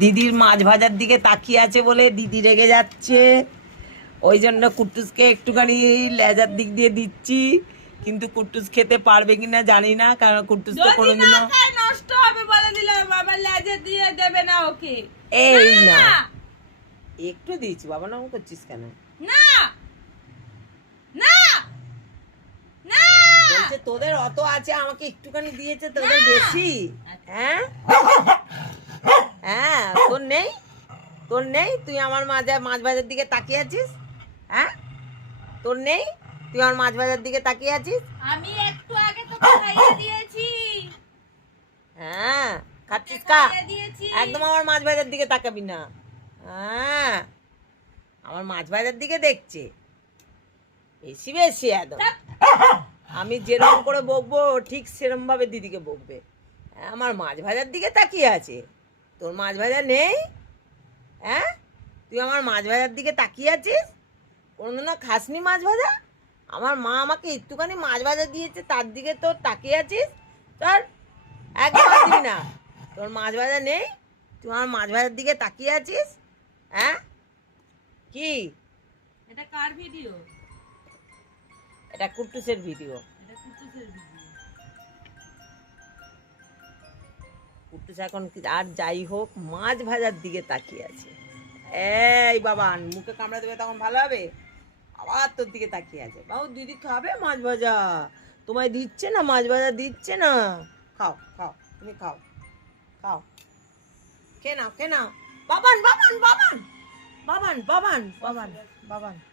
দিদির মাছ ভাজার দিকে তাকিয়ে আছে বলে দিদি রেগে যাচ্ছে, ওই জন্য কুট্টুসকে একটুখানি লেজার দিক দিয়ে দিচ্ছি, কিন্তু কুট্টুস খেতে পারবে কিনা জানি না, কারণ কুট্টুস তো কোনোদিনও নষ্ট হবে বলে দিলাম, বাবা লেজে দিয়ে দেবে না ওকে। এই না একটু দিয়েছি, বাবা নাম করছিস কেন? না না না, বলছে তোদের অত আছে, আমাকে একটুখানি দিয়েছে, তোদের বেশি। হ্যাঁ হ্যাঁ, তোর নেই, তোর নেই, তুই আমার মাছ ভাজার দিকে তাকিয়ে আছিস। হ্যাঁ তোর নেই, তুই আমার মাছ ভাজার দিকে তাকিয়ে আছিস। আমি একটু আগে তোকে খাইয়ে দিয়েছি। হ্যাঁ খাচ্ছিস, খা, দিয়েছি। একদম আমার মাছ ভাজার দিকে তাকাবি না। হ্যাঁ আমার মাছ ভাজার দিকে দেখছে, বেশি বেশি একদম। আমি যেরকম করে বকবো ঠিক সেরকম ভাবে দিদিকে বকবে। আমার মাছ ভাজার দিকে তাকিয়ে আছে, তোর মাছ ভাজা নেই। হ্যাঁ তুই আমার মাছ ভাজার দিকে তাকিয়ে আছিস, কোনোদিনও খাসনি মাছ ভাজা? আমার মা আমাকে একটুখানি মাছ ভাজা দিয়েছে, তার দিকে তোর তাকিয়ে আছিস। তোর একদম দিবি না, তোর মাছ ভাজা নেই, তুই আমার মাছ ভাজার দিকে তাকিয়ে আছিস। হ্যাঁ কি এটা কার ভিডিও? এটা কুট্টুসের ভিডিও। এটা কুট্টুসের ভিডিও। কুট্টুস এখন আর যাই হোক মাছ ভাজার দিকে তাকিয়ে আছে। এই বাবা মুখে কামড়া দেবে তখন ভালো হবে, আবার তোর দিকে তাকিয়ে আছে। বাবু দিদি খাবে মাছ ভাজা, তোমায় দিচ্ছে না মাছ ভাজা, দিচ্ছে না। খাও খাও, তুমি খাও, খাও, খেয়ে নাও, খেয়ে নাও। বাবান বাবান বাবান বাবান বাবান বাবান বাবান।